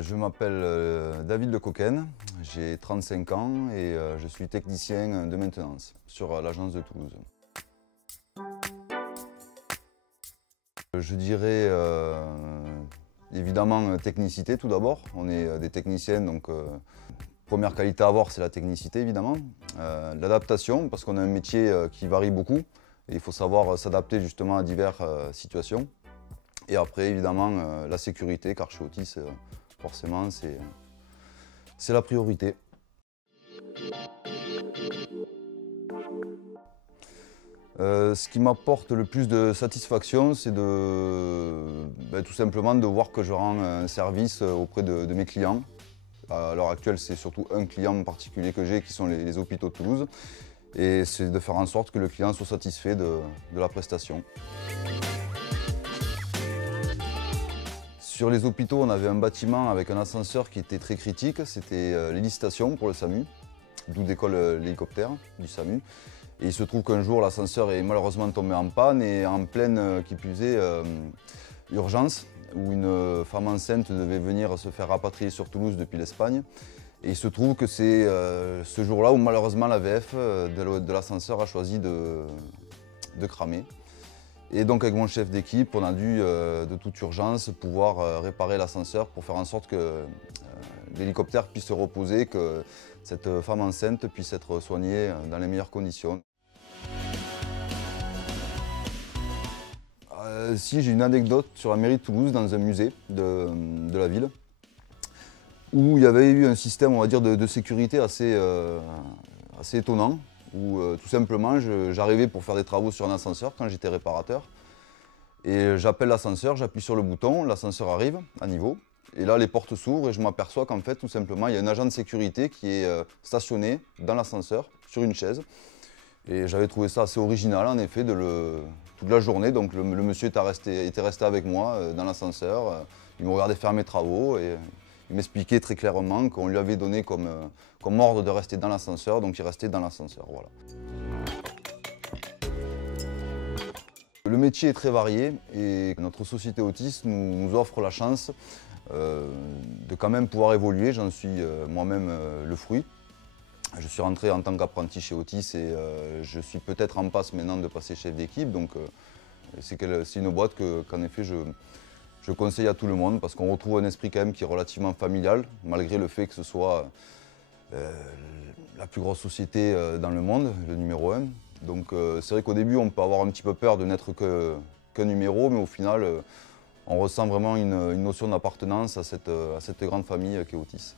Je m'appelle David Lecoquen, j'ai 35 ans et je suis technicien de maintenance sur l'agence de Toulouse. Je dirais évidemment technicité tout d'abord. On est des techniciens, donc première qualité à avoir, c'est la technicité évidemment. L'adaptation, parce qu'on a un métier qui varie beaucoup et il faut savoir s'adapter justement à diverses situations. Et après évidemment la sécurité, car chez Otis forcément c'est la priorité. Ce qui m'apporte le plus de satisfaction, c'est tout simplement de voir que je rends un service auprès de mes clients. À l'heure actuelle, c'est surtout un client en particulier que j'ai, qui sont les hôpitaux de Toulouse. Et c'est de faire en sorte que le client soit satisfait de la prestation. Sur les hôpitaux, on avait un bâtiment avec un ascenseur qui était très critique. C'était l'hélicistation pour le SAMU, d'où décolle l'hélicoptère du SAMU. Et il se trouve qu'un jour, l'ascenseur est malheureusement tombé en panne et en pleine, qui plus est, urgence, où une femme enceinte devait venir se faire rapatrier sur Toulouse depuis l'Espagne. Et il se trouve que c'est ce jour-là où malheureusement la VF de l'ascenseur a choisi de cramer. Et donc avec mon chef d'équipe, on a dû de toute urgence pouvoir réparer l'ascenseur pour faire en sorte que l'hélicoptère puisse se reposer, que cette femme enceinte puisse être soignée dans les meilleures conditions. Si, j'ai une anecdote sur la mairie de Toulouse, dans un musée de la ville, où il y avait eu un système, on va dire, de sécurité assez étonnant, où tout simplement j'arrivais pour faire des travaux sur un ascenseur quand j'étais réparateur. Et j'appelle l'ascenseur, j'appuie sur le bouton, l'ascenseur arrive à niveau. Et là, les portes s'ouvrent et je m'aperçois qu'en fait, tout simplement, il y a un agent de sécurité qui est stationné dans l'ascenseur, sur une chaise. Et j'avais trouvé ça assez original, en effet, toute la journée. Donc le monsieur était resté avec moi dans l'ascenseur. Il me regardait faire mes travaux et il m'expliquait très clairement qu'on lui avait donné comme ordre de rester dans l'ascenseur. Donc il restait dans l'ascenseur, voilà. Le métier est très varié et notre société Otis nous offre la chance de quand même pouvoir évoluer. J'en suis moi-même le fruit. Je suis rentré en tant qu'apprenti chez Otis et je suis peut-être en passe maintenant de passer chef d'équipe. Donc c'est une boîte qu'en effet je conseille à tout le monde parce qu'on retrouve un esprit quand même qui est relativement familial, malgré le fait que ce soit la plus grosse société dans le monde, le numéro 1. Donc c'est vrai qu'au début on peut avoir un petit peu peur de n'être qu'un numéro, mais au final on ressent vraiment une notion d'appartenance à cette grande famille qu'est Otis.